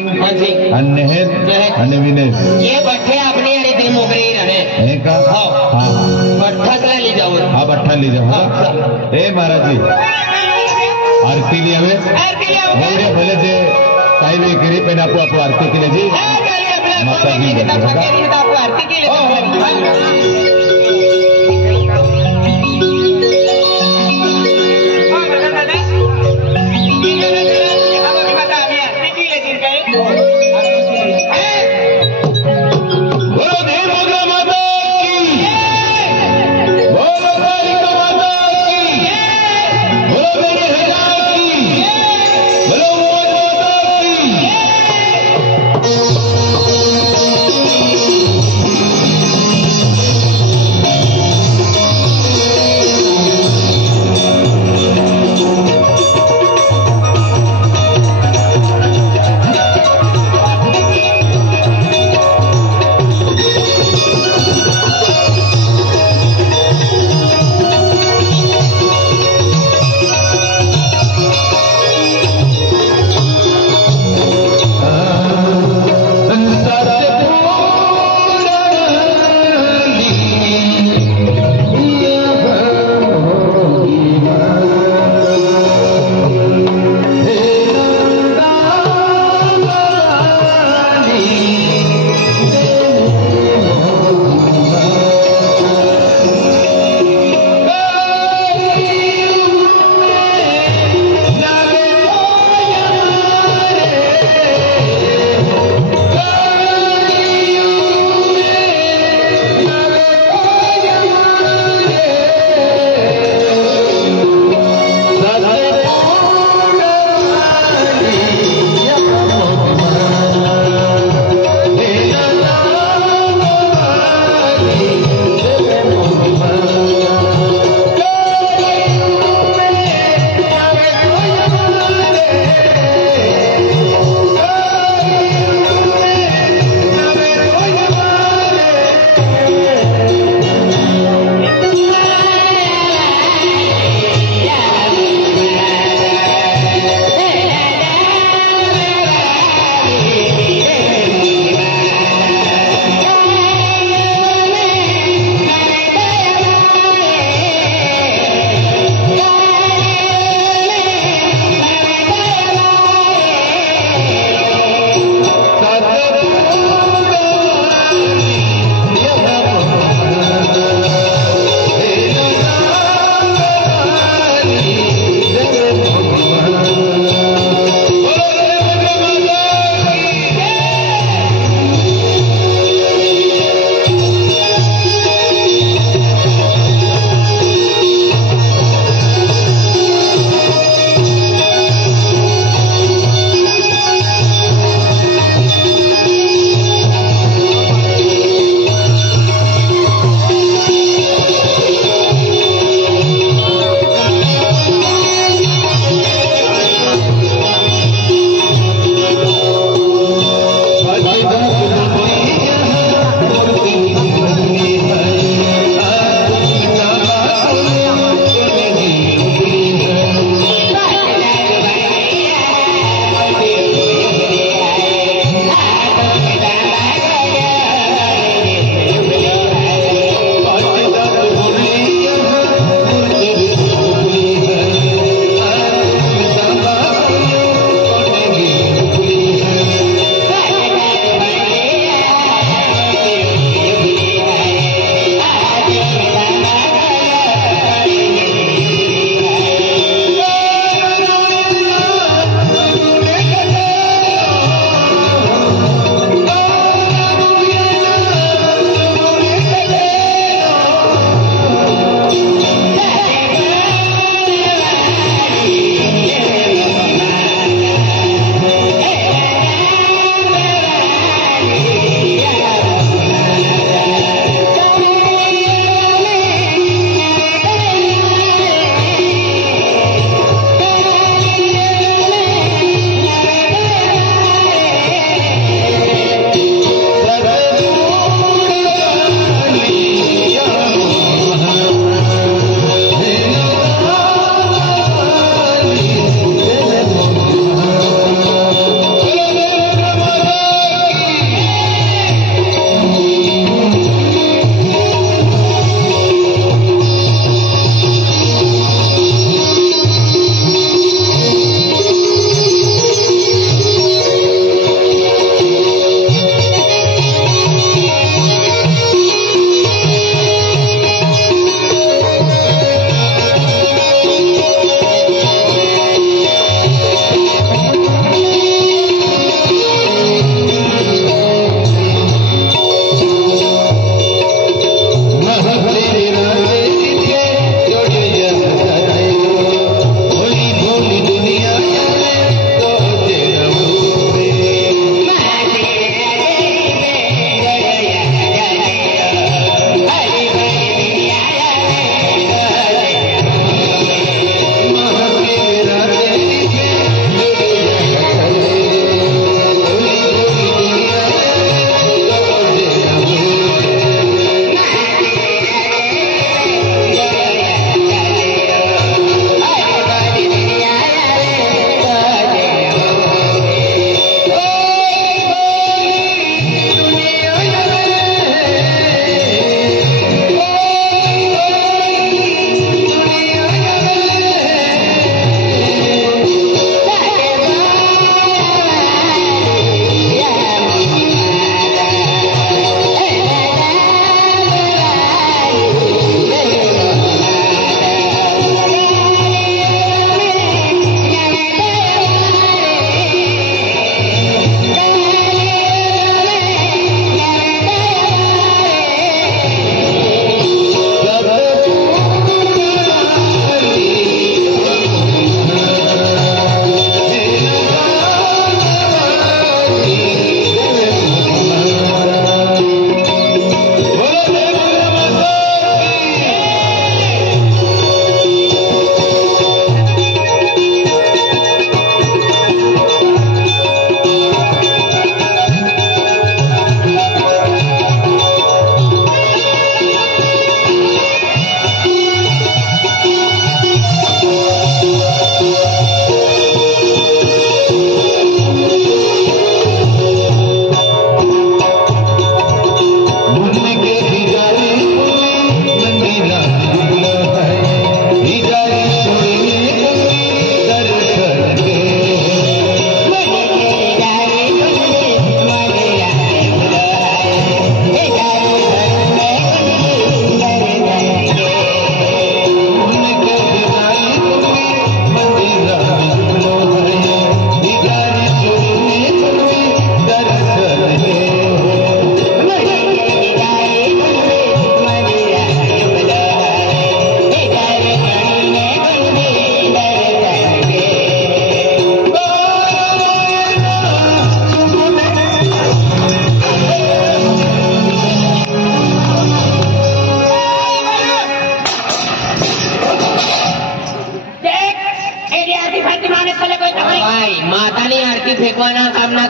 हाँ जी विनेश ये बट्ठे अपनी अड़ी दिन मोगरे ही रहे का हाँ बट्ठा कला ली जाओ हाँ बट्ठा ली जाओ ए महाराज जी आरती लिया में भले जे काही भी करी पण आपको आपको आरती केली जी माता जी आरती केली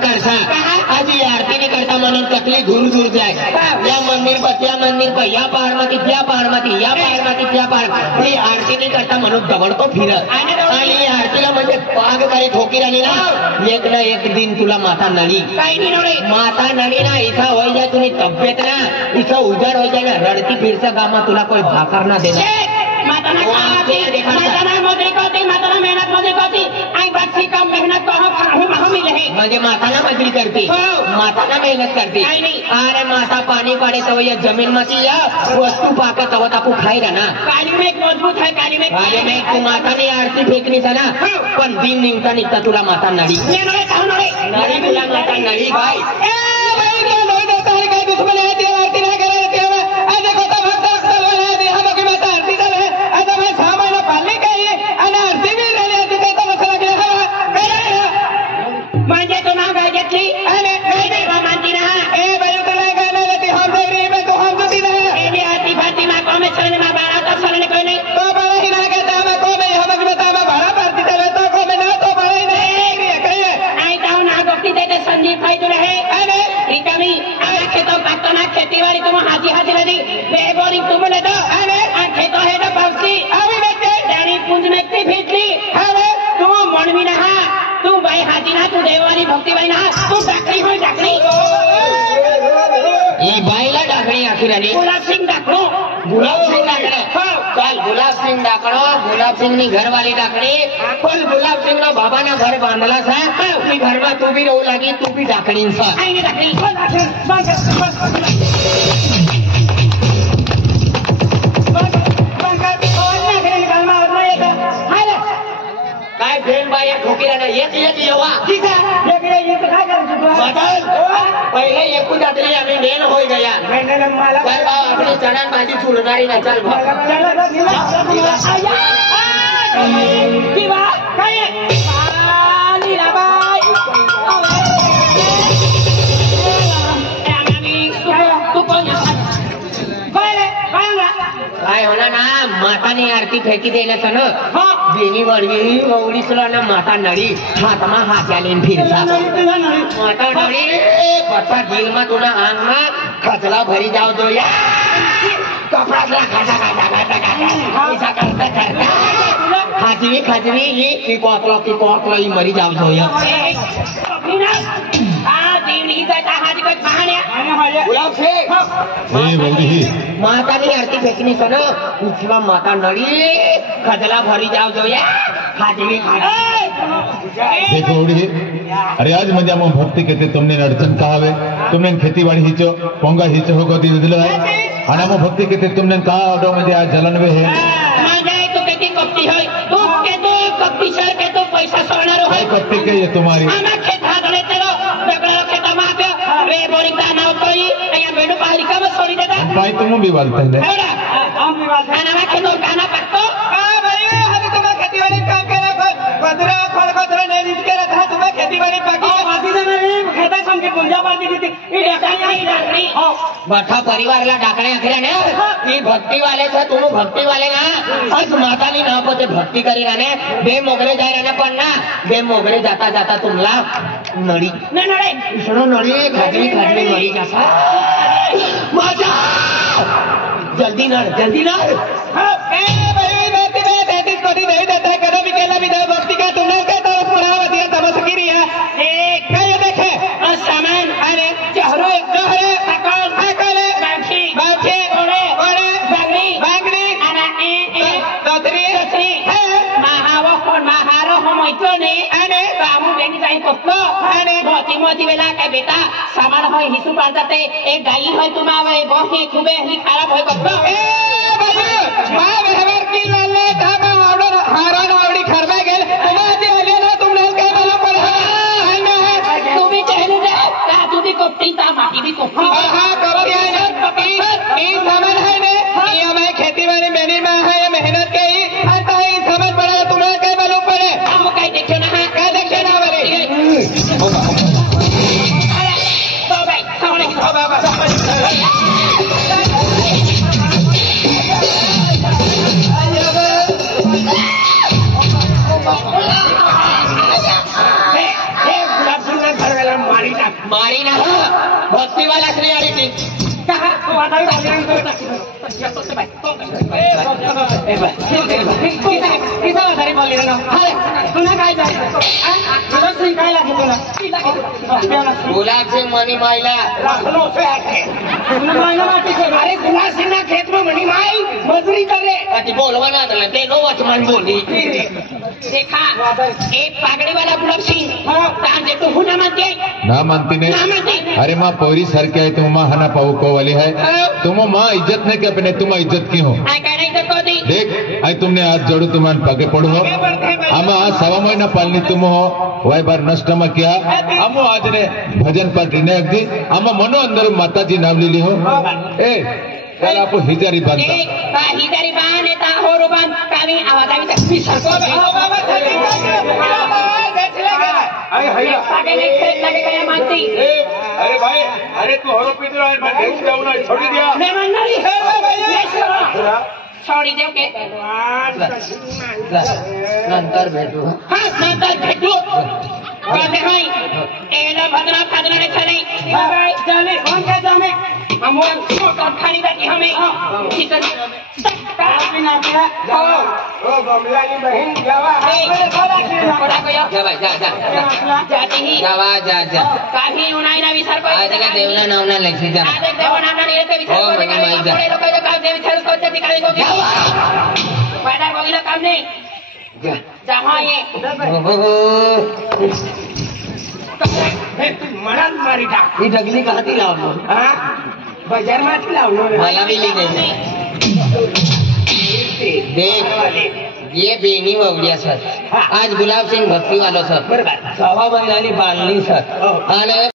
करता आज ही आरती नहीं करता म्हणून तकली दूर दूर जाए या मंदिर पर त्या मंदिर पर या पहाड़ માંથી त्या पहाड़ માંથી या पहाड़ માંથી त्या पहाड़ ही आरती नहीं करता म्हणून दबडतो फिरत आणि ही आरतीला म्हणजे पाग काही ठोकी राहिली ना एक ना एक दिन तुला माथा नळी माथा नळी ना इथं होई जाए तुझी तब्येत ना इथं उजाड होई जाए ना रडती फिरचा गामा कोई भाकर ना देना माताना मेहनत मध्ये करती आणि बाकी काम मेहनत हमी रहे म्हणजे माताना मजुरी करते माताना मेहनत करते अरे माता पाणी पाडे तव या जमीन मध्ये या वस्तू पाक तव तापू खायला ना काली में मजबूत है काली में तू माताने आरती फेकली था ना पण दिन निघता निघता तुला माता नळी नळी तुला माता नळी बाई दुश्मन है तेरा आरती ना करे म्हणजे तू नाव काय घेतली मानती ना आती फाती मा कौन में चलने मा बारा तब चलने कोई नहीं तो बड़ा ही ना कहता मैं को में हम में बता बारा पार्टी चले तो को में ना तो बड़ा ही नहीं कहिए आई ताऊ ना गोटी देते संजीव भाई तो रहे अरे रिकमी आगे खेतों काटो ना खेतीबाड़ी तुम हाजी हाजी रही बे बोरिंग तुम ले दो अरे खेतों है ना पक्षी अभी बेटे डैडी पुंज में की भेजली अरे तुम मन भी ना तू बाई हाजी ना तू देवानी भक्ति बाई ना तू डाकरी हो डाकरी ये बाईला डाकणी आखिर आली गुलाब सिंह डाकरो चाल गुलाब सिंह डाकणो गुलाब सिंह नी घरवाली डाकणी पण गुलाब सिंह नो बाबा ना घर बांधला सा ती घर में तू भी रहू लागी तू भी डाकणी सा आई डाकरी काय फेन बाई ठोकीला ना एक येवा पहिले एकू जातली आम्ही नेन होई गया चल बा आपली चणा भाजी चुरणारी ना चल बा काय होला ना मातानी आरती फेकी देण्याचं ना देनी वडवी ववडी तुला ना माता नळी हातमा हात आलीन फिरसा माता नळी पत्ता दिलमा तुला अंगमा खचला भरी जाव दो या कपडातला खाजा खाजा करता करता खाजवी ही कोकला ही मरी जाव दो या गुलाब सिंह मातानी आरती फेकनी सन उठवा माता नळी खजला भरी जाव जो या खाजवी देखो अरे आज म्हणजे आम भक्ति कहते तुमने अड़चन कहावे तुमने खेती बाड़ी हिचो पोंगा हिचो हो गति दिलो है आणि आम भक्ति कहते तुमने कहा ऑर्डर म्हणजे आज जलनवे है तो कहती कपटी है तू के तो कपटी सर के तो पैसा सोनारो है कपटी के ये तुम्हारी आमा खेत हादले तेरो डगला खेत मापे रे बोरिंग का नाव कोई या बेडू पालिका में छोड़ी देता भाई तुम भी बोलते हैं हम भी बोलते हैं ना खेतो गाना पक्को हां भाई हम तुम्हें खेतीबाड़ी काम करे बदरा फल बदरा नहीं रिस्क के रखा तुम्हें खेतीबाड़ी बाकी आदि ने खेता समझे पूजा बाकी थी ये डाकणी बठा परिवारला डाकणे आखल्याने ही भक्ती वाले था तुम भक्ती वाले ना आज मातानी ना पोते भक्ती करी राने बे मोगरे जाय राने पण ना बे मोगरे जाता जाता तुमला नळी नळे इसनो नळी खाजवी नळी जसा माझा जल्दी नळ ए भाई बेटी बे 33 कोटी नहीं देता है कदम भी केला भी दे भक्ति का तुमने के तरफ बढ़ावा दिया तमस गिरी है एक काय देखे और सामान अरे चहरो एक दोहरे सकल बाछी ओरे Bangri ana dotri mahawa kon maharo homoito ne ane kamu beni sai kokko ane moti bela ke beta saman hoy hisu partate e gai hoy tumawe bohe khube hli kharab hoy kokko e babu ma behar ki lalle dhama order haran आवडी खरबा गेल तुम्हारी आले ना तुमने काय मला पडा तुम्ही कहले का तुम्ही कोपटी ता माटी भी कोपटी हां करो या ई सामान है ने ये हमारे खेती वाले मेहनत में है मेहनत के ही आता है समझ पड़ा तुम्हें क्या मालूम पड़े हम कहीं देखे ना है क्या देखे ना वाले तो भाई सामने की तो बाबा मारी ना भक्ती वाला असले आली ती गुलाब सिंह मनी मायला अरे गुलाब सिंह ना खेत में मनी माई मजूरी करे अति बोलवा ना ते नो वचमान बोली देखा एक पागड़ी वाला गुलाब सिंह तांजे तू हुना मानते ना मानती नहीं अरे माँ पोरी सर क्या है तुम माँ हना पाऊ को वाली है तुम माँ इज्जत नहीं क्या अपने तुम इज्जत की हो देख आई तुमने आज जोड़ू तुम्हारे पगे पड़ो आमा आज 1.25 महीना पालनी तुम हो वही बार नष्ट में किया अमो आज ने भजन पार्टी ने अगदी आमा मनो अंदर माता जी नाम ली हो ए कल आप हिजारी बांधता हिजारी बांध येता हो रुबान कावी आवाज आवी तक सरको लगे मानती अरे भाई अरे तू हरो पीते रहा मैं देख जाऊँ ना छोड़ी दिया मैं मंडली छोड़ी दे के नंतर भेटू हाँ नंतर भेटू बात है भाई एला भदना भदना ने चले भाई जाने कौन क्या जाने हम वो खानी बैठी हमें किचन बिना किया ओ गमला की बहन जावा जाती ही जा काफी उनाई ना विचार को आज का देवला नावना लक्षी जा आज देवना ना नहीं रहते विचार को निकाले लोग जो काम दे विचार को निकाले को पैदा को ना काम नहीं जहाँ ये मरण मारी था ये डगली कहाँ थी लावलो हाँ बाजार में थी लावलो मला भी ली गई देख ये बेनी ववड़िया सर आज गुलाब सिंह भक्ति वालों सर 1.25 महीना बालनी सर